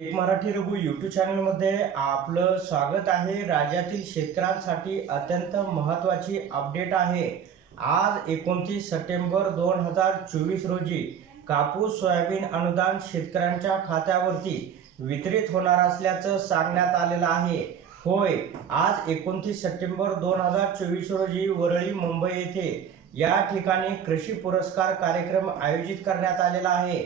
एक मराठी रघु यूट्यूब चॅनलमध्ये आपलं स्वागत आहे. राज्यातील शेतकऱ्यांसाठी अत्यंत महत्त्वाची अपडेट आहे. आज एकोणतीस सप्टेंबर दोन हजार चोवीस रोजी कापूस सोयाबीन अनुदान शेतकऱ्यांच्या खात्यावरती वितरित होणार असल्याचं सांगण्यात आलेलं आहे. होय आज एकोणतीस सप्टेंबर दोन हजार चोवीस रोजी वरळी मुंबई येथे या ठिकाणी कृषी पुरस्कार कार्यक्रम आयोजित करण्यात आलेला आहे.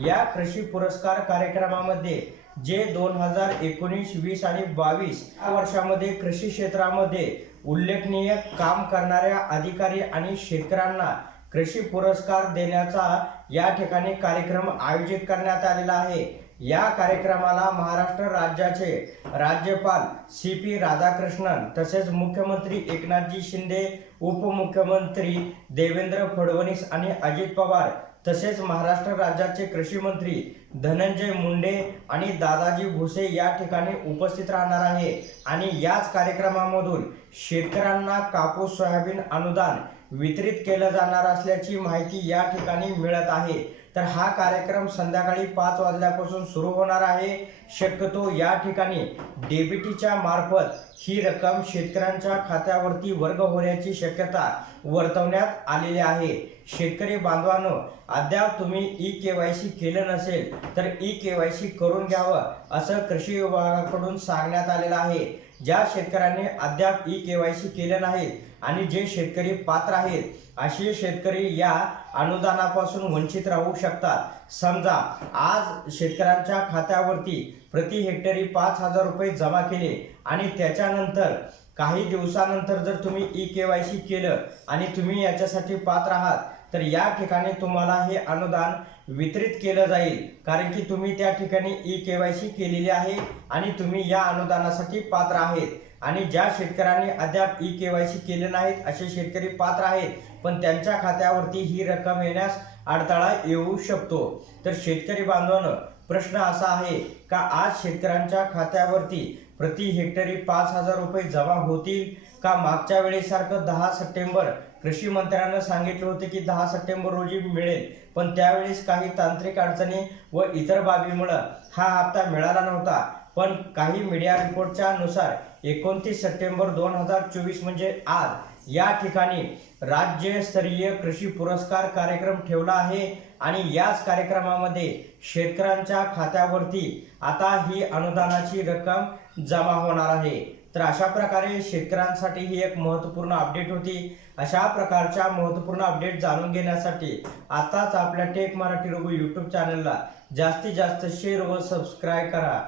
या कृषी पुरस्कार कार्यक्रमामध्ये जे दोन हजार एकोणीस वीस आणि बावीस या वर्षामध्ये कृषी क्षेत्रामध्ये उल्लेखनीय काम करणाऱ्या अधिकारी आणि शेतकऱ्यांना कृषी पुरस्कार देण्याचा या ठिकाणी कार्यक्रम आयोजित करण्यात आलेला आहे. या कार्यक्रमाला महाराष्ट्र राज्याचे राज्यपाल सी पी राधाकृष्णन तसेच मुख्यमंत्री एकनाथजी शिंदे उपमुख्यमंत्री देवेंद्र फडणवीस आणि अजित पवार तसेच महाराष्ट्र राज्याचे कृषी मंत्री धनंजय मुंडे आणि दादाजी भुसे या ठिकाणी उपस्थित राहणार आहे. आणि याच कार्यक्रमामधून शेतकऱ्यांना कापूस सोयाबीन अनुदान वितरित केलं जाणार असल्याची माहिती या ठिकाणी मिळत आहे. तर हा कार्यक्रम संध्याकाळी पाच वाजल्यापासून सुरू होणार आहे. शक्यतो या ठिकाणी डेबिटीच्या मार्फत ही रक्कम शेतकऱ्यांच्या खात्यावरती वर्ग होण्याची शक्यता वर्तवण्यात आलेली आहे. शेतकरी बांधवांनो अद्याप तुम्ही ई के वाय सी केलं नसेल तर ई के वाय सी करून घ्यावं असं कृषी विभागाकडून सांगण्यात आलेलं आहे. ज्या शेतकऱ्यांनी अद्याप ई के वाय सी केलं नाही आणि जे शेतकरी पात्र आहेत असे शेतकरी या अनुदानापासून वंचित राहू शकतात. समजा आज शेतकऱ्यांच्या खात्यावरती प्रति हेक्टरी पाच हजार रुपये जमा केले. आणि त्याच्यानंतर काही दिवसानंतर जर तुम्ही ई के वाय सी केलं आणि तुम्ही याच्यासाठी पात्र आहात तर या ठिकाणी तुम्हाला हे अनुदान वितरित केलं जाईल. कारण की तुम्ही त्या ठिकाणी ई के वाय सी केलेली आहे आणि तुम्ही या अनुदानासाठी पात्र आहेत. आणि ज्या शेतकऱ्यांनी अद्याप ई के वाय सी केले नाहीत असे शेतकरी पात्र आहेत. पण त्यांच्या खात्यावरती ही रक्कम येण्यास अडथळा येऊ शकतो. तर शेतकरी बांधवानं प्रश्न असा आहे का आज शेतकऱ्यांच्या खात्यावरती प्रति हेक्टरी पाच हजार रुपये जमा होतील? का मागच्या वेळेसारखं दहा सप्टेंबर? कृषी मंत्र्यानं सांगितलं होते की दहा सप्टेंबर रोजी मिळेल पण त्यावेळेस काही तांत्रिक अडचणी व इतर बाबीमुळं हा हप्ता मिळाला नव्हता. पण काही मीडिया रिपोर्टच्या नुसार एकोणतीस सप्टेंबर दोन हजार चोवीस म्हणजे आज या ठिकाणी राज्यस्तरीय कृषी पुरस्कार कार्यक्रम ठेवला आहे आणि याच कार्यक्रमामध्ये शेतकऱ्यांच्या खात्यावरती आता ही अनुदानाची रक्कम जमा होणार आहे. तर अशा प्रकारे शेतकऱ्यांसाठी ही एक महत्त्वपूर्ण अपडेट होती. अशा प्रकारच्या महत्त्वपूर्ण अपडेट जाणून घेण्यासाठी आताच आपल्या टेक मराठी रघु यूट्यूब चॅनलला जास्तीत जास्त शेअर व सबस्क्राईब करा.